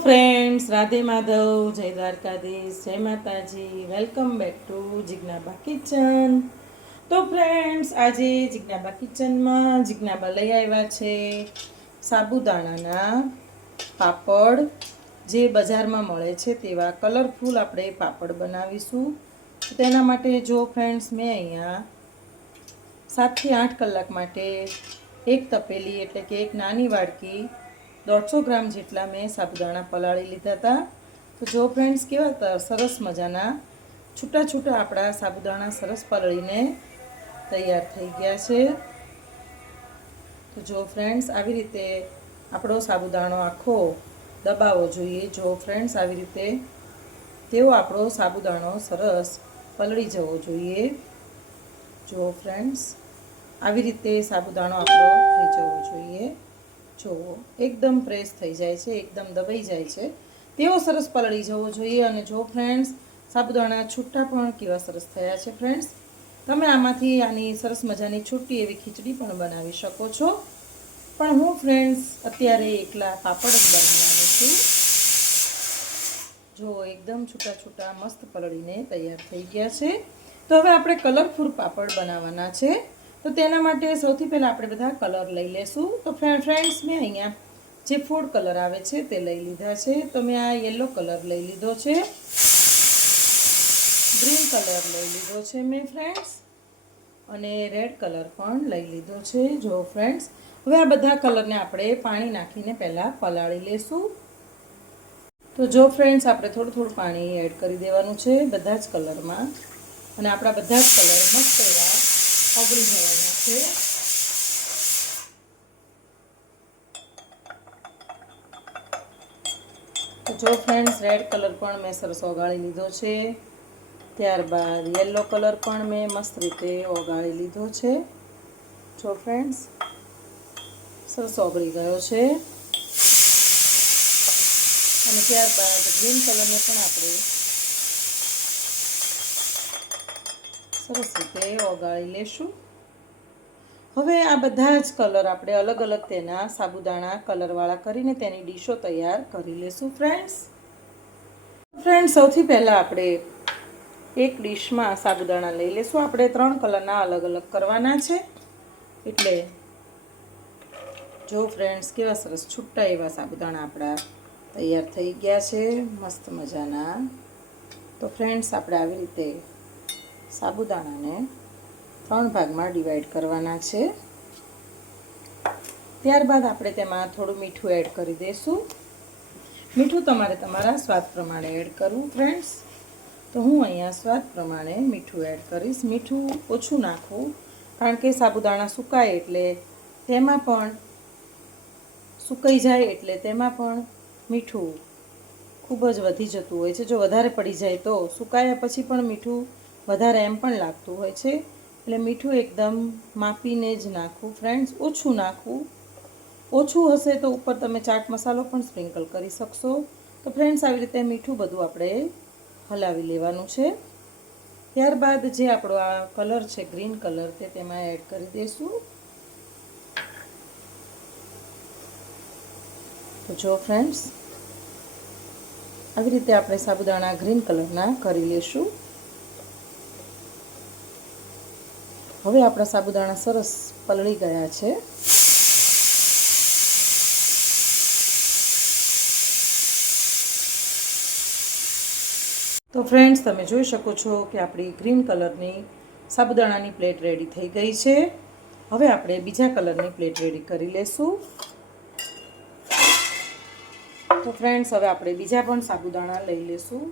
Friends Radhe Madhav જય દ્વારકાધીશ જય Mataji welcome back to Jignaba kitchen તો ફ્રેન્ડ્સ આજે જિજ્ઞાબા કિચનમાં જિજ્ઞાબા લઈ આવ્યા છે સાબુદાણાના પાપડ. જે બજારમાં મળે છે તેવા કલરફુલ આપણે પાપડ બનાવીશું. તેના માટે જો ફ્રેન્ડ્સ મેં અહીંયા સાતથી આઠ કલાક માટે એક તપેલી એટલે કે એક નાની વાડકી દોઢસો ગ્રામ જેટલા મેં સાબુદાણા પલાળી લીધા હતા. તો જો ફ્રેન્ડ્સ કેવા સરસ મજાના છૂટા છૂટા આપણા સાબુદાણા સરસ પલળીને તૈયાર થઈ ગયા છે. તો જો ફ્રેન્ડ્સ આવી રીતે આપણો સાબુદાણો આખો દબાવવો જોઈએ. જો ફ્રેન્ડ્સ આવી રીતે તેવો આપણો સાબુદાણો સરસ પલળી જવો જોઈએ. જો ફ્રેન્ડ્સ આવી રીતે સાબુદાણો આપણો થઈ જવો જોઈએ. જુઓ એકદમ પ્રેસ થઈ જાય છે, એકદમ દબાઈ જાય છે. તેવો સરસ પલળી જવો જોઈએ અને જો ફ્રેન્ડ્સ સાબુદાણા, છૂટા પણ કેવા સરસ થયા છે ફ્રેન્ડ્સ તમે આમાંથી આની સરસ મજાની છૂટી એવી ખીચડી પણ બનાવી શકો છો. પણ હું ફ્રેન્ડ્સ અત્યારે એકલા પાપડ જ બનાવવાની છું. જો, એકદમ છૂટા છૂટા મસ્ત પલળીને તૈયાર થઈ ગયા છે. તો હવે આપણે કલરફુલ પાપડ બનાવવાના છે. તો તેના માટે સૌથી પહેલાં આપણે બધા કલર લઈ લેશું. તો ફ્રેન્ડ્સ, મેં અહીંયા જે ફૂડ કલર આવે છે તે લઈ લીધા છે. તો મેં આ યલો કલર લઈ લીધો છે. ગ્રીન કલર લઈ લીધો છે મેં ફ્રેન્ડ્સ. અને રેડ કલર પણ લઈ લીધો છે. જો ફ્રેન્ડ્સ, હવે આ બધા કલરને આપણે પાણી નાખીને પહેલાં પલાળી લેશું. તો જો ફ્રેન્ડ્સ, આપણે થોડું થોડું પાણી એડ કરી દેવાનું છે બધા જ કલરમાં. અને આપણા બધા જ કલર મસ્ત એવા ઓગળી જવાના છે જો ફ્રેન્ડ્સ રેડ કલર પણ મેં સરસ ઓગાળી લીધો છે. ત્યારબાદ યલો કલર પણ મેં મસ્ત રીતે ઓગાળી લીધો છે. જો ફ્રેન્ડ્સ સરસ ઓગળી ગયો છે. અને ત્યારબાદ ગ્રીન કલરને પણ આપણે સરસ રીતે ઓગાળી લેશું. હવે આ બધા જ કલર આપણે અલગ અલગ તેના સાબુદાણા કલરવાળા કરીને તેની ડીશો તૈયાર કરી લેશું ફ્રેન્ડ્સ ફ્રેન્ડ્સ સૌથી પહેલાં આપણે એક ડીશમાં સાબુદાણા લઈ લેશું. આપણે ત્રણ કલરના અલગ અલગ કરવાના છે. એટલે જો ફ્રેન્ડ્સ કેવા સરસ છૂટા એવા સાબુદાણા આપણા તૈયાર થઈ ગયા છે. મસ્ત મજાના. તો ફ્રેન્ડ્સ આપણે આવી રીતે સાબુદાણાને ત્રણ ભાગમાં ડિવાઈડ કરવાના છે. ત્યારબાદ આપણે તેમાં થોડું મીઠું એડ કરી દઈશું મીઠું તમારે તમારા સ્વાદ પ્રમાણે એડ કરવું ફ્રેન્ડ્સ તો હું અહીંયા સ્વાદ પ્રમાણે મીઠું એડ કરીશ. મીઠું ઓછું નાખવું, કારણ કે સાબુદાણા સુકાય એટલે તેમાં પણ સુકાઈ જાય એટલે તેમાં પણ મીઠું ખૂબ જ વધી જતું હોય છે. જો વધારે પડી જાય તો સુકાયા પછી પણ મીઠું વધારે એમ પણ લાગતું હોય છે. એટલે મીઠું એકદમ માપીને જ નાખવું. ફ્રેન્ડ્સ ઓછું નાખવું. ઓછું હશે તો ઉપર તમે ચાટ મસાલો પણ સ્પ્રિંકલ કરી શકશો. તો ફ્રેન્ડ્સ આવી રીતે મીઠું બધું આપણે હલાવી લેવાનું છે. ત્યારબાદ જે આપણો આ કલર છે, ગ્રીન કલર તે તેમાં એડ કરી દઈશું તો જો ફ્રેન્ડ્સ આવી રીતે આપણે સાબુદાણા ગ્રીન કલરના કરી લેશું. હવે આપણા સાબુદાણા સરસ પલળી ગયા છે. તો ફ્રેન્ડ્સ તમે જોઈ શકો છો કે આપણી ગ્રીન કલરની સાબુદાણાની પ્લેટ રેડી થઈ ગઈ છે. હવે આપણે બીજા કલરની પ્લેટ રેડી કરી લેશું. તો ફ્રેન્ડ્સ હવે આપણે બીજા પણ સાબુદાણા લઈ લેશું.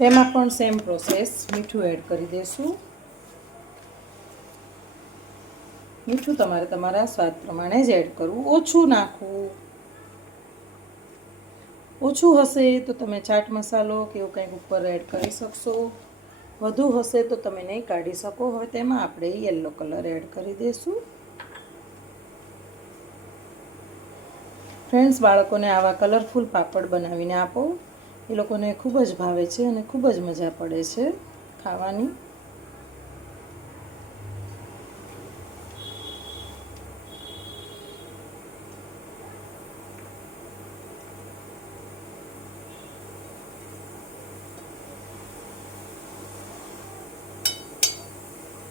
તેમાં પણ સેમ પ્રોસેસ મીઠું એડ કરી દઈશું મીઠું તમારે તમારા સ્વાદ પ્રમાણે જ એડ કરવું. ઓછું નાખવું. ઓછું હશે તો તમે ચાટ મસાલો કે એવું કંઈક ઉપર એડ કરી શકશો. વધુ હશે તો તમે નહીં કાઢી શકો. હવે તેમાં આપણે યલો કલર એડ કરી દઈશું ફ્રેન્ડ્સ, બાળકોને આવા કલરફુલ પાપડ બનાવીને આપો. એ લોકોને ખૂબ જ ભાવે છે અને ખૂબ જ મજા પડે છે ખાવાની.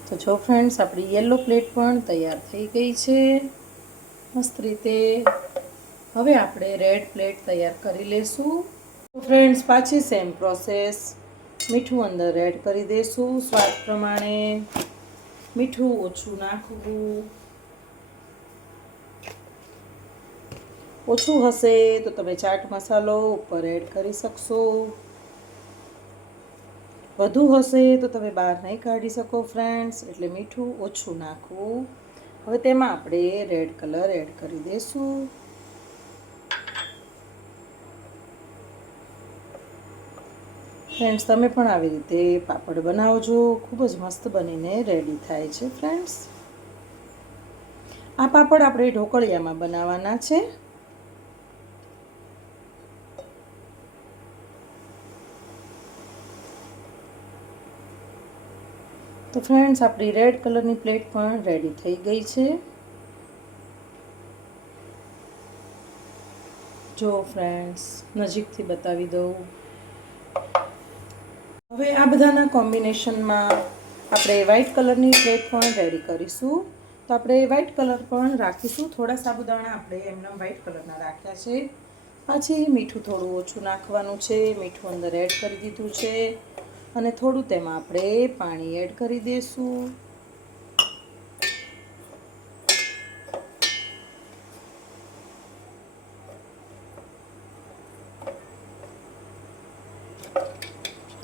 તો જો ફ્રેન્ડ્સ આપણી યલો પ્લેટ પણ તૈયાર થઈ ગઈ છે. મસ્ત રીતે. હવે આપણે રેડ પ્લેટ તૈયાર કરી લઈશું ફ્રેન્ડ્સ, પાછી સેમ પ્રોસેસ મીઠું અંદર એડ કરી દઈશું સ્વાદ પ્રમાણે મીઠું ઓછું નાખવું. ઓછું હશે તો તમે ચાટ મસાલો ઉપર એડ કરી શકશો. વધુ હશે તો તમે બહાર નહીં કાઢી શકો ફ્રેન્ડ્સ, એટલે મીઠું ઓછું નાખવું. હવે તેમાં આપણે રેડ કલર એડ કરી દઈશું ફ્રેન્ડ્સ તમે પણ આવી રીતે પાપડ બનાવજો ખૂબ જ મસ્ત બનીને રેડી થાય છે ફ્રેન્ડ્સ આ પાપડ આપણે ઢોકળિયામાં બનાવવાના છે. તો ફ્રેન્ડ્સ આપણી રેડ કલરની પ્લેટ પણ રેડી થઈ ગઈ છે. જો ફ્રેન્ડ્સ નજીકથી બતાવી દઉં. હવે આ બધાના કોમ્બિનેશનમાં આપણે વ્હાઇટ કલરની પ્લેટ પણ રેડી કરીશું. તો આપણે વ્હાઇટ કલર પણ રાખીશું. થોડા સાબુદાણા આપણે એમના વ્હાઇટ કલરના રાખ્યા છે. પાછી મીઠું થોડું ઓછું નાખવાનું છે. મીઠું અંદર એડ કરી દીધું છે. અને થોડું તેમાં આપણે પાણી એડ કરી દઈશું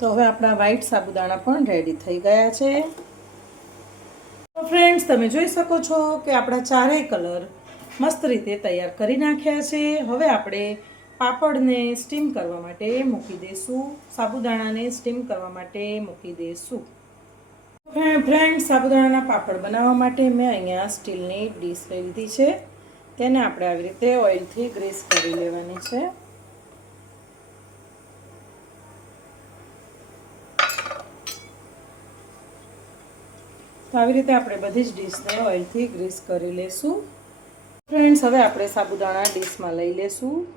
તો હવે આપણા વ્હાઈટ સાબુદાણા પણ રેડી થઈ ગયા છે. તો ફ્રેન્ડ્સ તમે જોઈ શકો છો કે આપણા ચારેય કલર મસ્ત રીતે તૈયાર કરી નાખ્યા છે. હવે આપણે પાપડને સ્ટીમ કરવા માટે મૂકી દઈશું સાબુદાણાને સ્ટીમ કરવા માટે મૂકી દઈશું ફ્રેન્ડ સાબુદાણાના પાપડ બનાવવા માટે મેં અહીંયા સ્ટીલની ડીશ લઈ લીધી છે. તેને આપણે આવી રીતે ઓઇલથી ગ્રીસ કરી લેવાની છે. તો આવી રીતે આપણે બધી જ ડીશને ઓઇલથી ગ્રીસ કરી લેશું. ફ્રેન્ડ્સ, હવે આપણે સાબુદાણા ડીશમાં લઈ લેશું.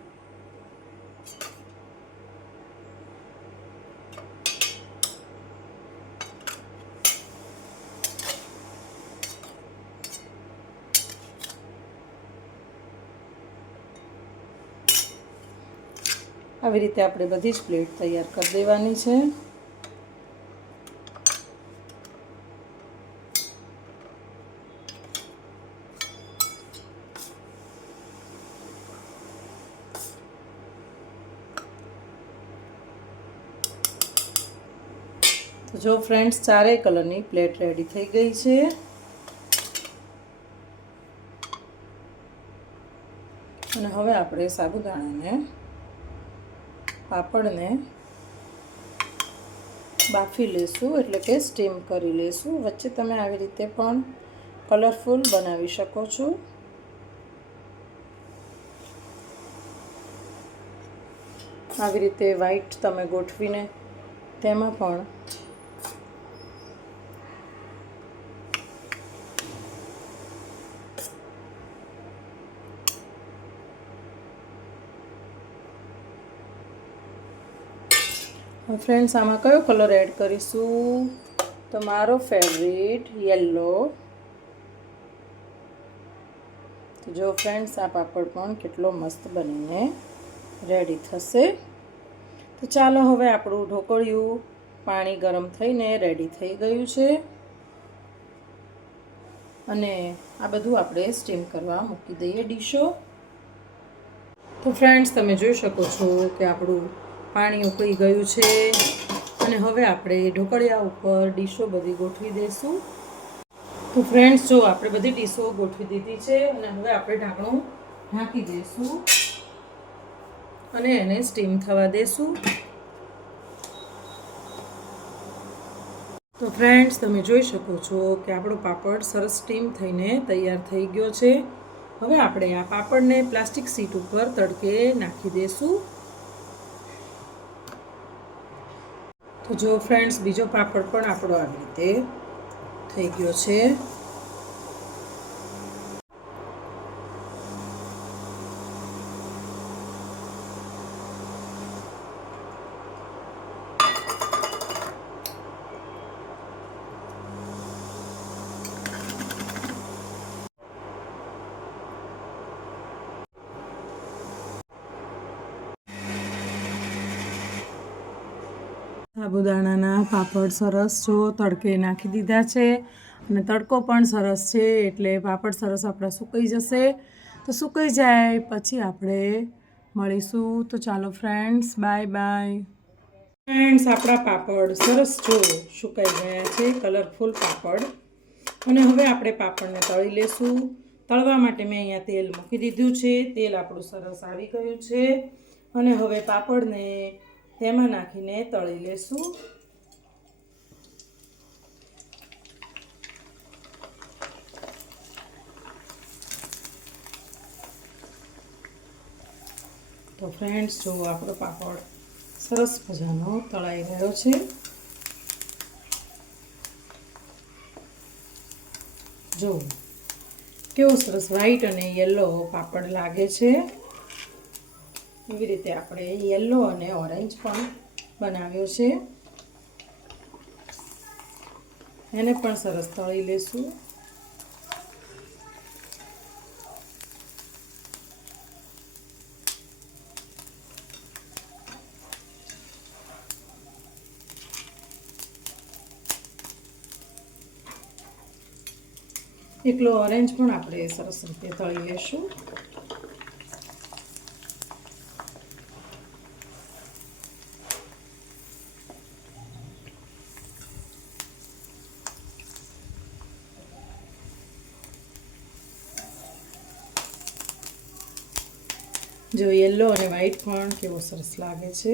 આવી રીતે આપણે બધી જ પ્લેટ તૈયાર કરી દેવાની છે. જો ફ્રેન્ડ્સ ચારેય કલરની પ્લેટ રેડી થઈ ગઈ છે. અને હવે આપણે સાબુદાણાને, પાપડને બાફી લેશું, એટલે કે સ્ટીમ કરી લેશું. વચ્ચે તમે આવી રીતે પણ કલરફુલ બનાવી શકો છો. આવી રીતે વ્હાઈટ તમે ગોઠવીને તેમાં પણ ફ્રેન્ડ્સ, આમાં કયો કલર એડ કરીશું? તો મારો ફેવરિટ યલો. તો જો ફ્રેન્ડ્સ, આ પાપડ પણ કેટલો મસ્ત બનીને રેડી થશે. તો ચાલો હવે આપણું ઢોકળિયું પાણી ગરમ થઈને રેડી થઈ ગયું છે. અને આ બધું આપણે સ્ટીમ કરવા મૂકી દઈએ ડીશો. તો ફ્રેન્ડ્સ, તમે જોઈ શકો છો કે આપણું પાણી ઉકળી ગયું છે. અને હવે આપણે ઢોકળિયા ઉપર ડીશો બધી ગોઠવી દઈશું. તો ફ્રેન્ડ્સ જો આપણે બધી ડીશો ગોઠવી દીધી છે અને હવે આપણે ઢાંકણું ઢાંકી દઈશું. અને એને સ્ટીમ થવા દઈશું. તો ફ્રેન્ડ્સ તમે જોઈ શકો છો કે આપણો પાપડ સરસ સ્ટીમ થઈને તૈયાર થઈ ગયો છે. હવે આપણે આ પાપડને પ્લાસ્ટિક સીટ ઉપર તડકે નાખી દઈશું. જો ફ્રેન્ડ્સ બીજો પાપડ પણ આપણો આવી રીતે થઈ ગયો છે. સાબુદાણાના પાપડ સરસ, જો તડકે નાખી દીધા છે. અને તડકો પણ સરસ છે, એટલે પાપડ સરસ આપણા સુકાઈ જશે. તો સુકાઈ જાય, પછી આપણે મળીશું. તો ચાલો ફ્રેન્ડ્સ બાય બાય ફ્રેન્ડ્સ આપણા પાપડ સરસ જો સુકાઈ ગયા છે કલરફુલ પાપડ. અને હવે આપણે પાપડને તળી લેશું. તળવા માટે મેં અહીંયા તેલ મૂકી દીધું છે. તેલ આપણું સરસ આવી ગયું છે. અને હવે પાપડને તેમાં નાખીને તળી લેશું. તો ફ્રેન્ડ્સ જો આપણો પાપડ સરસ મજાનો તળાઈ ગયો છે. જો, કેવો સરસ વ્હાઈટ અને યલો પાપડ લાગે છે. એવી રીતે આપણે યલો અને ઓરેન્જ પણ બનાવ્યો છે. એને પણ સરસ તળી લેશું. એકલો ઓરેન્જ પણ આપણે સરસ રીતે તળી લેશું જો યલો અને વ્હાઈટ પણ કેવો સરસ લાગે છે.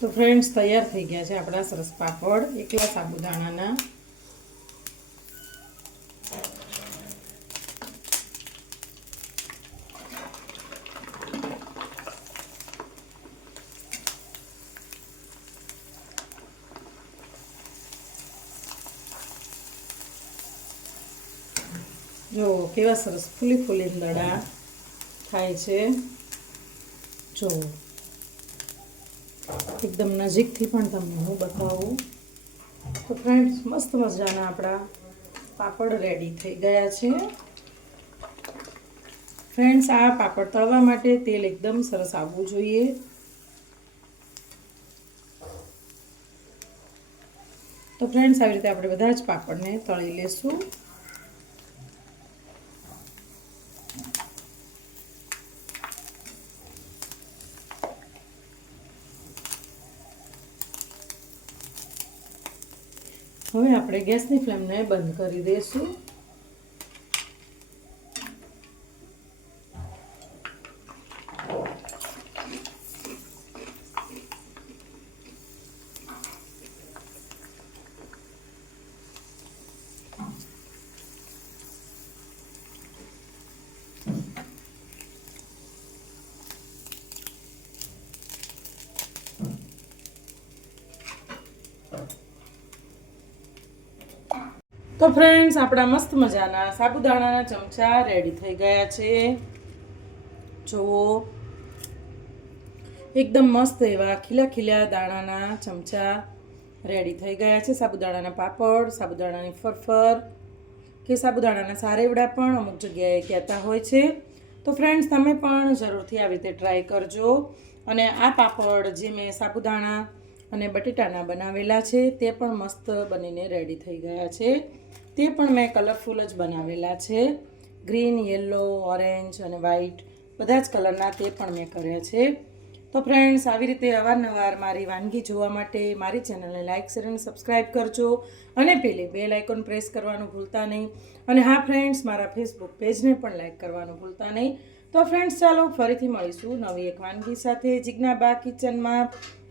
તો ફ્રેન્ડ્સ તૈયાર થઈ ગયા છે આપણા સરસ પાપડ. એકલા સાબુદાણાના. જો, કેવા સરસ ફૂલી ફૂલી દડા થાય છે. જો, એકદમ નજીકથી પણ તમને હું બતાવું. તો ફ્રેન્ડ્સ મસ્ત મજાના આપણા પાપડ રેડી થઈ ગયા છે. ફ્રેન્ડ્સ આ પાપડ તળવા માટે તેલ એકદમ સરસ આવવું જોઈએ. તો ફ્રેન્ડ્સ આવી રીતે આપણે બધા જ પાપડને તળી લેશું. હવે આપણે ગેસની ફ્લેમને બંધ કરી દઈશું. તો ફ્રેન્ડ્સ આપણા મસ્ત મજાના સાબુદાણાના ચમચા રેડી થઈ ગયા છે. જુઓ. એકદમ મસ્ત એવા ખીલા ખીલા દાણાના ચમચા રેડી થઈ ગયા છે. સાબુદાણાના પાપડ, સાબુદાણાની ફરફર કે સાબુદાણાના સારેવડા પણ અમુક જગ્યાએ કહેતા હોય છે. તો ફ્રેન્ડ્સ તમે પણ જરૂરથી આવી રીતે ટ્રાય કરજો. અને આ પાપડ જે મેં સાબુદાણા અને બટેટાના બનાવેલા છે, તે પણ મસ્ત બનીને રેડી થઈ ગયા છે. તે પણ મેં કલરફુલ જ બનાવેલા છે. ગ્રીન યલો ઓરેન્જ અને વ્હાઈટ બધા જ કલરના તે પણ મેં કર્યા છે. તો ફ્રેન્ડ્સ આવી રીતે અવારનવાર મારી વાનગી જોવા માટે મારી ચેનલને લાઇક શેર અને સબસ્ક્રાઈબ કરજો અને પેલી બેલ આઇકોન પ્રેસ કરવાનું ભૂલતા નહીં. અને હા ફ્રેન્ડ્સ મારા ફેસબુક પેજને પણ લાઇક કરવાનું ભૂલતા નહીં. તો ફ્રેન્ડ્સ ચાલો ફરીથી મળીશું નવી એક વાનગી સાથે જિજ્ઞાબા કિચનમાં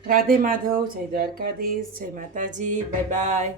રાધે માધવ જય દ્વારકાધીશ જય માતાજી બાય બાય.